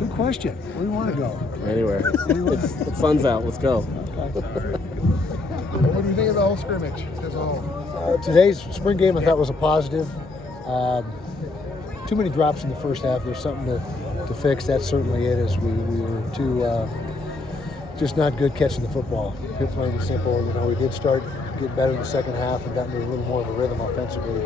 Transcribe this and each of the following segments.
Good question. Where do you want to go? Anywhere. The sun's out. Let's go. What do you think of the whole scrimmage as a whole? Today's spring game I thought was a positive. Too many drops in the first half. There's something to fix. That's certainly it. As we were too just not good catching the football. Plain and simple. We did start getting better in the second half and got into a little more of a rhythm offensively.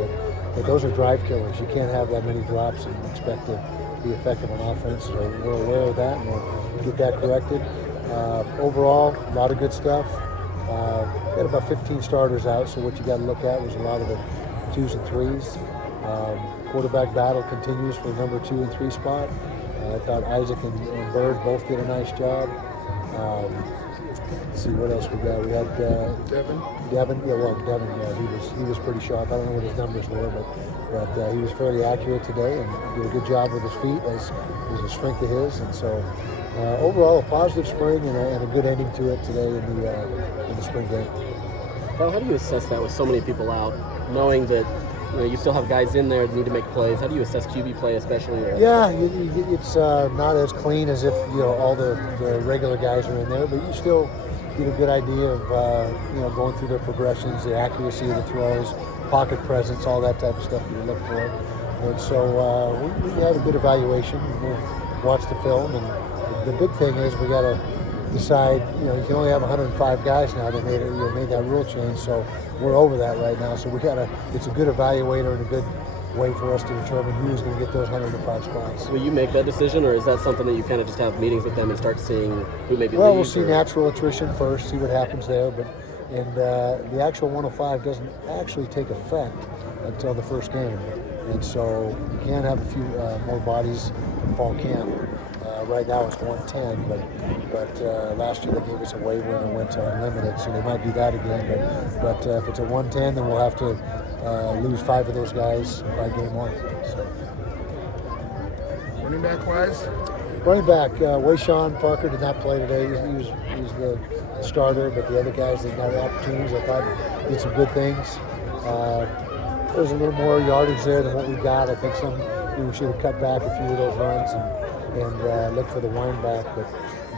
But those are drive killers. You can't have that many drops and expect to be effective on offense. So we're aware of that and we'll get that corrected. Overall, a lot of good stuff. We had about 15 starters out, so what you got to look at was a lot of the 2s and 3s. Quarterback battle continues for the number 2 and 3 spot. I thought Isaac and Bird both did a nice job. Let's see what else we got. We had Devin. Devin, he was pretty sharp. I don't know what his numbers were, but he was fairly accurate today and did a good job with his feet, as was a strength of his. And so overall, a positive spring and a good ending to it today in the spring game. Well, how do you assess that with so many people out, knowing that you still have guys in there that need to make plays? How do you assess QB play, especially? Yeah, it's not as clean as if all the regular guys are in there, but you still get a good idea of going through their progressions, the accuracy of the throws, pocket presence, all that type of stuff that you look for. And so we had a good evaluation. We'll watch the film, and the big thing is we got to decide. You can only have 105 guys now. They made that rule change, so we're over that right now. So it's a good evaluator and a good way for us to determine who's going to get those 105 spots. Will you make that decision, or is that something that you kind of just have meetings with them and start seeing who maybe Well, leaves? We'll see natural attrition first, see what happens there, and the actual 105 doesn't actually take effect until the first game, and so you can have a few more bodies in fall camp. Right now it's 110, but last year they gave us a waiver and it went to unlimited, so they might do that again. But if it's a 110, then we'll have to lose 5 of those guys by game 1. So. Running back wise? Running back, Wayshawn Parker did not play today. He was the starter, but the other guys that got opportunities, I thought, did some good things. There was a little more yardage there than what we got. I think we should have cut back a few of those runs and look for the wind back.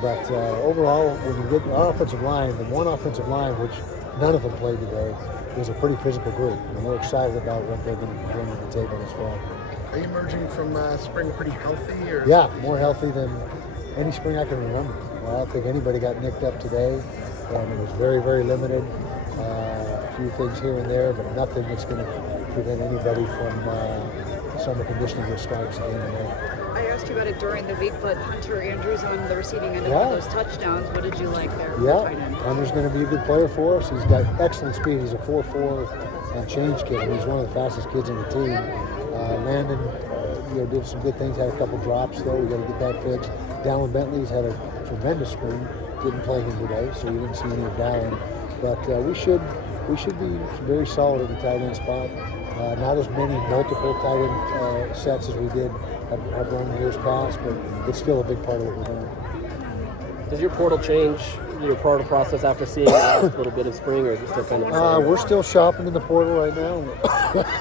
But overall, when you get our offensive line, the one offensive line, which none of them played today, is a pretty physical group, and we're excited about what they're going to bring to the table this fall. Are you emerging from spring pretty healthy? Or? Yeah, more healthy than any spring I can remember. I don't think anybody got nicked up today, and it was very, very limited. A few things here and there, but nothing that's going to prevent anybody from summer conditioning which starts again in May. I asked you about it during the week, but Hunter Andrews on the receiving end of those touchdowns, what did you like there? Yeah, Hunter's going to be a good player for us. He's got excellent speed. He's a 4.4 and change kid, and he's one of the fastest kids on the team. Landon did some good things, had a couple drops though. We got to get that fixed. Dallin Bentley's had a tremendous spring. Didn't play him today, so we didn't see any of Dallin. But we should be very solid at the tight end spot. Not as many multiple tight end sets as we did have run in years past, but it's still a big part of what we're doing. Does your portal change your portal process after seeing the last little bit of spring, or is it still kind of the same? We're still shopping in the portal right now.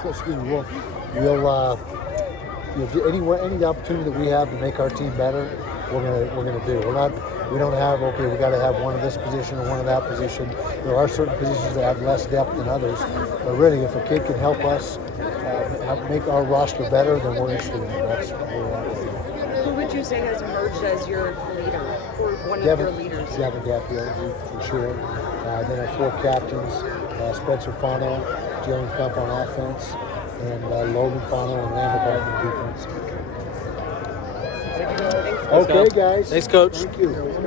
Excuse me. We'll any opportunity that we have to make our team better, we're gonna do. We don't have we got to have one of this position or one of that position. There are certain positions that have less depth than others, but really, if a kid can help us make our roster better, then we're interested in it. That's where we're at with it. Who would you say has emerged as your leader or one of your leaders? Devin Gapfield, for sure. Then our 4 captains: Spencer Fano, Jalen Kump on offense, and Logan Fano and Lando Barton on defense. Thank you, guys. Okay, guys. Thanks, Coach. Thank you.